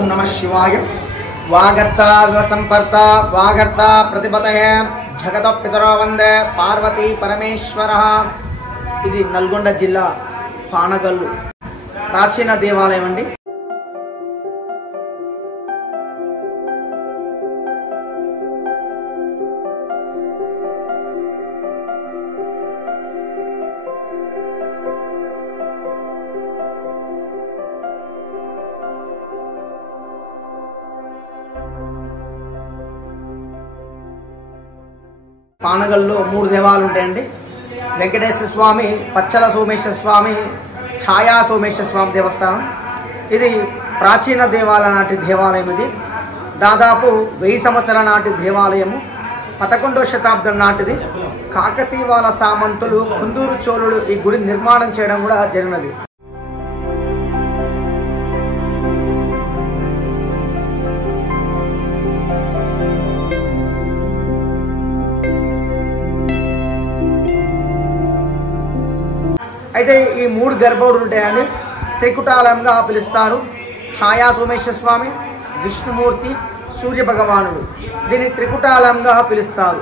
ओम नमः शिवाय। वागर्ता संपर्ता वागर्ता प्रतिपतये जगत पितरो वंदे पार्वती परमेश्वरः। ఇది నల్గొండ జిల్లా పానగల్లు ప్రాచీన దేవాలయం అండి। పానగల్లో 3 దేవాలయాలు ఉంటాయండి। వెంకటేశ్వర స్వామి, పచ్చల సోమేశ్వర స్వామి, ఛాయా సోమేశ్వర స్వామి దేవస్థానం। ఇది ప్రాచీన దేవాలయం నాటి దేవాలయం। ఇది దాదాపు 1000 సంవత్సరాల నాటి దేవాలయము। 11వ శతాబ్దం నాటిది। కాకతీయుల సామంతులు, కుందూరు చోళులు ఈ గుడి నిర్మాణం చేయడం కూడా జరిగినది। అయితే ఈ 3 గర్భగుడులు ఉంటాయండి। త్రికుటాలయంగా పిలుస్తారు। ఛాయా సోమేశ్వర స్వామి, విష్ణుమూర్తి, సూర్య భగవానుడు దీన్ని త్రికుటాలయంగా పిలుస్తారు।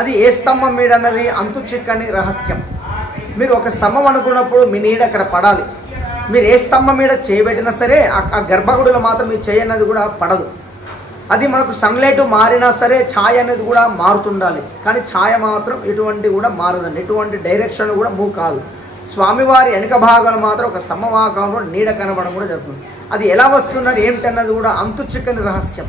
అది ఏ స్తంభం మీద అన్నది అంతు చిక్కని రహస్యం। మీరు ఒక స్తంభం అనుకున్నప్పుడు మీ నీడ అక్కడ పడాలి। మీరు ఏ స్తంభం మీద చేయబెట్టినా సరే ఆ గర్భగుడిలో మాత్రం మీ చేయి అనేది కూడా పడదు। అది మనకు సన్లైట్ మారినా సరే ఛాయ అనేది కూడా మారుతుండాలి, కానీ ఛాయ మాత్రం ఎటువంటి కూడా మారదండి। ఎటువంటి డైరెక్షన్ కూడా మూవ్ కాదు। స్వామివారి వెనుక భాగాలు మాత్రం ఒక స్తంభ భాగంలో నీడ కనబడడం కూడా జరుగుతుంది। అది ఎలా వస్తుందని ఏమిటన్నది కూడా అంతు చిక్కని రహస్యం।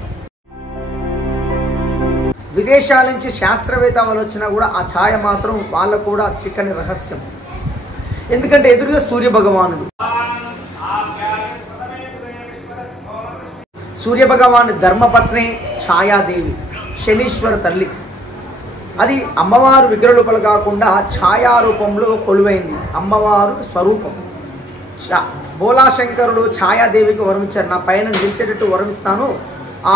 విదేశాల నుంచి శాస్త్రవేత్తలు వచ్చినా కూడా ఆ ఛాయ మాత్రం వాళ్ళకు కూడా చిక్కని రహస్యం। ఎందుకంటే ఎదురుగా సూర్య భగవానుడు, సూర్య భగవాను ధర్మపత్ని ఛాయాదేవి, శనీశ్వర తల్లి। అది అమ్మవారు విగ్రహ రూపాలు కాకుండా ఛాయా రూపంలో కొలువైంది అమ్మవారు స్వరూపం। బోలాశంకరుడు ఛాయాదేవికి వరమిచ్చారు, నా పైన నిలిచేటట్టు వరమిస్తాను। ఆ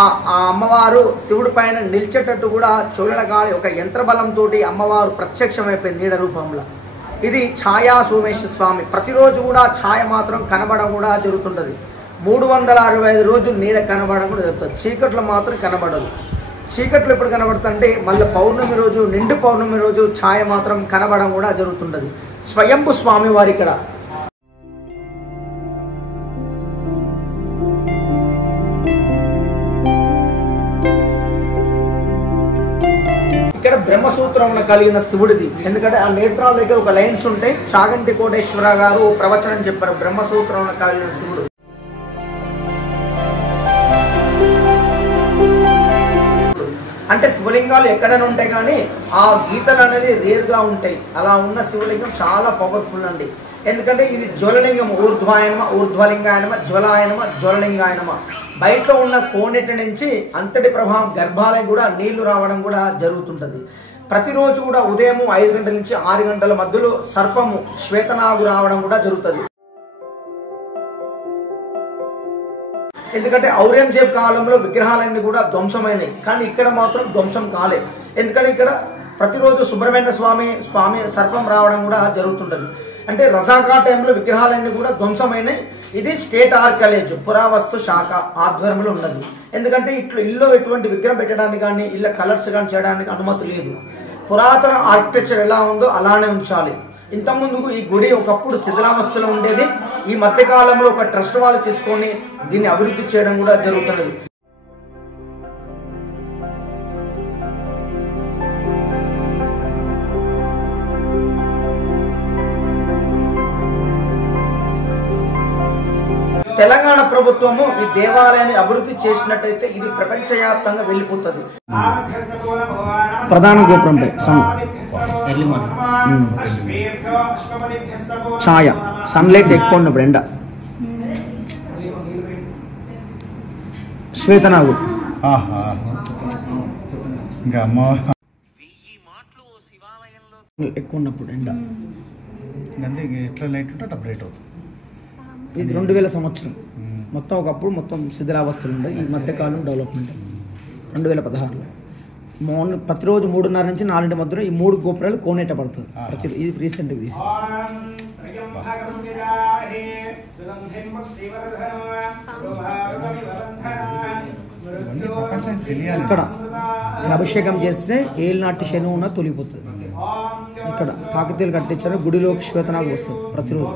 అమ్మవారు శివుడి పైన నిలిచేటట్టు కూడా చోళల గాలి ఒక యంత్రబలంతో అమ్మవారు ప్రత్యక్షమైపోయింది నీడ రూపంలో। ఇది ఛాయా సోమేశ్వర స్వామి। ప్రతిరోజు కూడా ఛాయ మాత్రం కనబడడం కూడా జరుగుతుంటుంది। 365 రోజులు నీడ కనబడడం కూడా జరుగుతుంది। చీకట్లో మాత్రం కనబడదు। చీకట్లు ఎప్పుడు కనబడుతుంటే మళ్ళీ పౌర్ణమి రోజు, నిండు పౌర్ణమి రోజు ఛాయ మాత్రం కనబడడం కూడా జరుగుతుంటుంది। స్వయంభు స్వామి వారి ఇక్కడ బ్రహ్మసూత్రం కలిగిన శివుడిది। ఎందుకంటే ఆ నేత్రాల దగ్గర ఒక లైన్స్ ఉంటాయి। చాగంటి కోటేశ్వర గారు ప్రవచనం చెప్పారు బ్రహ్మసూత్రం కలిగిన శివుడు। అంటే శివలింగాలు ఎక్కడైనా ఉంటాయి కానీ ఆ గీతలు అనేది రేర్గా ఉంటాయి। అలా ఉన్న శివలింగం చాలా పవర్ఫుల్ అండి। ఎందుకంటే ఇది జ్వలలింగం, ఊర్ధ్వాయనమ, ఊర్ధ్వలింగాయనమ, జ్వలాయనమ, జ్వలలింగాయనమ। బయటలో ఉన్న కోనేటి నుంచి అంతటి ప్రభావం గర్భాలయం కూడా నీళ్లు రావడం కూడా జరుగుతుంటుంది। ప్రతిరోజు కూడా ఉదయం 5 గంటల నుంచి 6 గంటల మధ్యలో సర్పము శ్వేతనాగు రావడం కూడా జరుగుతుంది। ఎందుకంటే ఔరంగజేబ్ కాలంలో విగ్రహాలన్నీ కూడా ధ్వంసమైనవి, కానీ ఇక్కడ మాత్రం ధ్వంసం కాలేదు. ఎందుకంటే ఇక్కడ ప్రతిరోజు సుబ్రహ్మణ్య స్వామి సర్పం రావడం కూడా జరుగుతుంటుంది. అంటే రజాకా టైంలో విగ్రహాలన్నీ కూడా ధ్వంసమైనవి. ఇది స్టేట్ ఆర్కైలేజ్ పురావస్తు శాఖ ఆధ్వర్యంలో ఉన్నది. ఎందుకంటే ఇల్లు ఎటువంటి విగ్రహం పెట్టడానికి కానీ ఇళ్ళ కలర్స్ కానీ చేయడానికి అనుమతి లేదు. పురాతన ఆర్కిటెక్చర్ ఎలా ఉందో అలానే ఉంచాలి. ఇంతకుముందుకు ఈ గుడి ఒకప్పుడు శిథిలావస్థలో ఉండేది. ఈ మధ్యకాలంలో ఒక ట్రస్ట్ వాళ్ళు తీసుకొని దీన్ని అభివృద్ధి చేయడం కూడా జరుగుతున్నది. తెలంగాణ ప్రభుత్వము ఈ దేవాలయాన్ని అభివృద్ధి చేసినట్టయితే ఇది ప్రపంచవ్యాప్తంగా వెళ్ళిపోతుంది. ప్రధాన గోపురంపై ఛాయ సన్లైట్ ఎక్కువ ఉన్నప్పుడు ఎండ. శ్వేతనాగు ఎక్కువ ఉన్నప్పుడు ఎండ. ఎట్లా లైట్ ఉంటే అట్లా బ్రైట్ అవుతుంది. ఇది 2000 సంవత్సరం మొత్తం. ఒకప్పుడు మొత్తం శిథిలావస్థలు ఉండే. ఈ మధ్యకాలం డెవలప్మెంట్ 2016లో మార్నింగ్ ప్రతిరోజు 3:30 నుంచి 4 మధ్యలో ఈ 3 గోపురాలు కోనేట పడుతుంది. ఇది రీసెంట్గా తీసి ఇక్కడ అభిషేకం చేస్తే ఏళ్ళనాటి శనువున తొలిపోతుంది. ఇక్కడ కాకతీయులు కట్టించారు. గుడిలోకి శ్వేతనాగు వస్తుంది ప్రతిరోజు.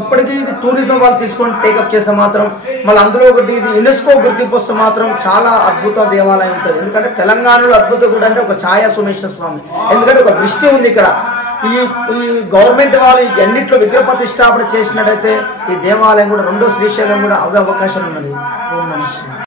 ఇప్పటికీ ఇది టూరిజం వాళ్ళు తీసుకొని టేకప్ చేస్తే మాత్రం మళ్ళీ అందులో ఒకటి ఇది యునెస్కో గుర్తింపు వస్తే మాత్రం చాలా అద్భుత దేవాలయం ఉంటుంది. ఎందుకంటే తెలంగాణలో అద్భుత గుడి అంటే ఒక ఛాయా సోమేశ్వర స్వామి. ఎందుకంటే ఒక దృష్టి ఉంది ఇక్కడ. ఈ గవర్నమెంట్ వాళ్ళు అన్నింటిలో విగ్రహ ప్రతిష్టాపన చేసినట్టయితే ఈ దేవాలయం కూడా రెండో శ్రీశైలం కూడా అవే అవకాశం ఉన్నది. ఓం నమః శివాయ.